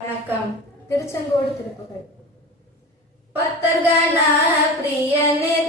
வணக்கம் திருச்செங்கோடு திருப்புகழ் பத்தர்கன பிரியனில்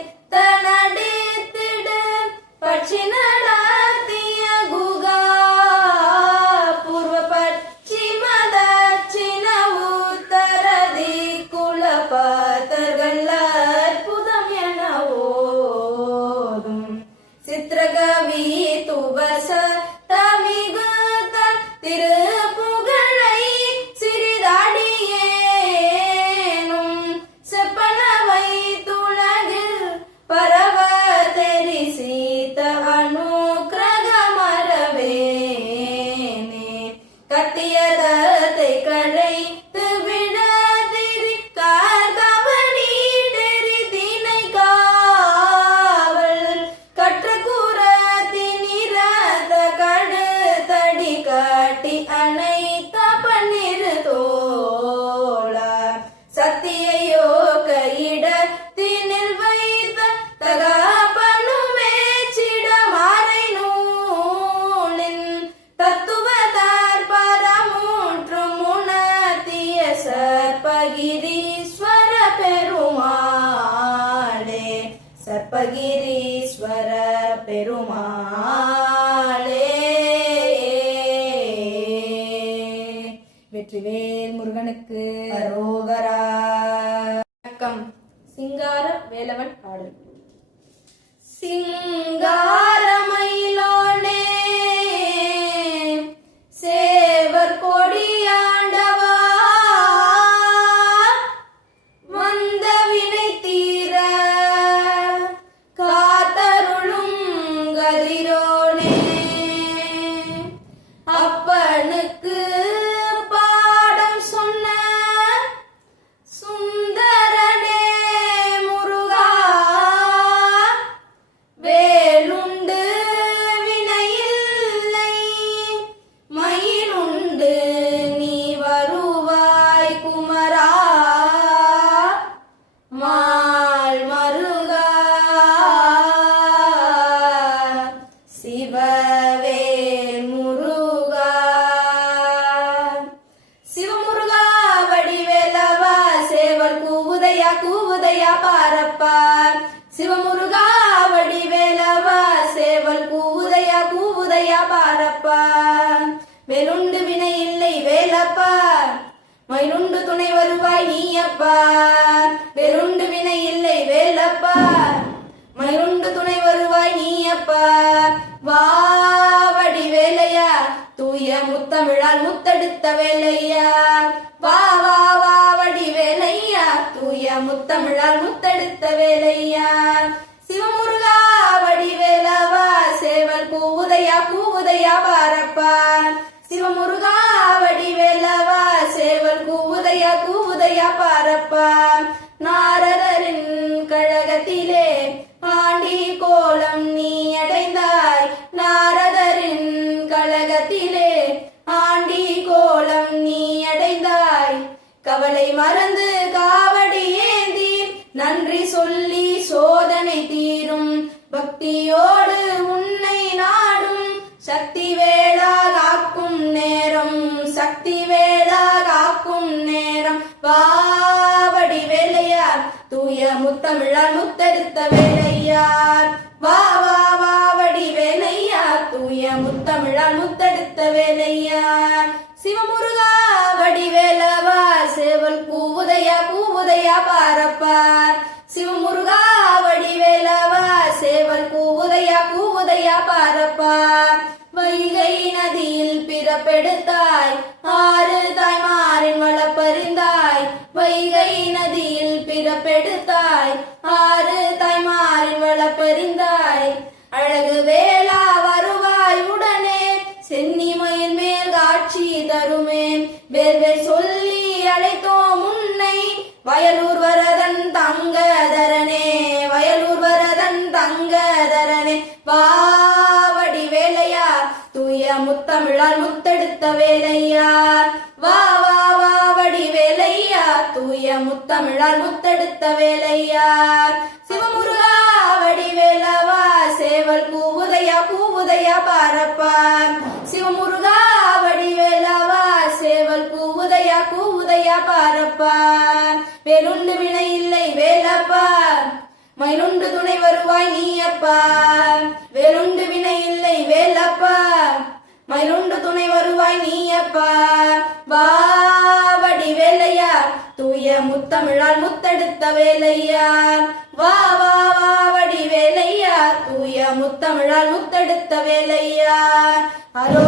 அணைத்த பன்னிரு தோழ சத்தியையோ கையிடத்தினில் வைத்த தகாப்பனுமே சிடமாறை நூலின் தத்துவதார் பரமூற்றும் உணர்த்திய சர்பகிரீஸ்வர பெருமாளே. சர்பகிரீஸ்வர பெருமாள். வெற்றிவேல் முருகனுக்கு. அரோகரா. வணக்கம். சிங்கார வேலவன் பாடல். சிங்காரமயிலோனே சிவமுருகா வடிவேலவா சேவல் கூவுதையா கூவுதையா பாரப்பா. சிவமுருகா வடிவேலவா சேவல் கூவுதையா கூவுதையா பாரப்பா. வெலுண்டு வினை இல்லை வேலப்பா. மயிலுண்டு துணை வருவாய் நீயப்பா. வெலுண்டு வினை இல்லை வேலப்பா. மயிலுண்டு துணை வருவாய் நீயப்பா. முத்தமிழால் முத்தெடுத்த வேலையா? வா வா வாவடி வேலையா தூய முத்தமிழால் முத்தெடுத்த வேலையா? சிவமுருகா வடிவேலவா சேவல் கூவுதையா கூவுதையா பாரப்பா. சிவமுருகா பக்தியோடு உன்னை நாடும். சக்தி வேளா காக்கும் நேரம் சக்தி வேளா காக்கும் நேரம். வாவடி வேலையார் தூய முத்தமிழால் முத்தெடுத்த வேலையார். வா வா வாவடி வேலையார் தூய முத்தமிழால் முத்தெடுத்த வேலையார். சிவமுருகா வடிவேலவா சேவல் கூவுதையா கூவுதையா பாரப்பார். சிவமுருகா சேவல் கூவுதையா பாரப்பா வைகை நதியில் பிறப்பெடுத்தாய். ஆறு தாய்மாரின் வளப்பறிந்தாய். வைகை நதியில் பிறப்பெடுத்தாய். ஆறு தாய்மாரின் வளப்பறிந்தாய். அழகு வேளா வருவாய் உடனே. சென்னிமயில் மேல் காட்சி தருமே வேர்வை சொல்லி அழைத்தோம் உன்னை. வயலு அருளால் முத்தெடுத்த வேலையா வா வா வா வடி வேலையா தூய முத்தமிழால் முத்தெடுத்த வேலையா சிவமுருகா வடி வேலவா சேவல் பூவுதையா பூவுதையா பாரப்பா சிவமுருகா வடி வேலவா சேவல் பூவுதையா பூவுதையா பாரப்பா வேலுண்டு வினை இல்லை வேலப்பா. மயிலுண்டு துணை வருவாய் நீ அப்பா வேலுண்டு வினை இல்லை வேலப்பா. மயிலுண்டு துணை வருவாய் நீயப்பா வாவடி வேலையா தூய முத்தமிழால் முத்தெடுத்த வேலையா வா வா வாவடி வேலையா தூய முத்தமிழால் முத்தெடுத்த வேலையா அருள்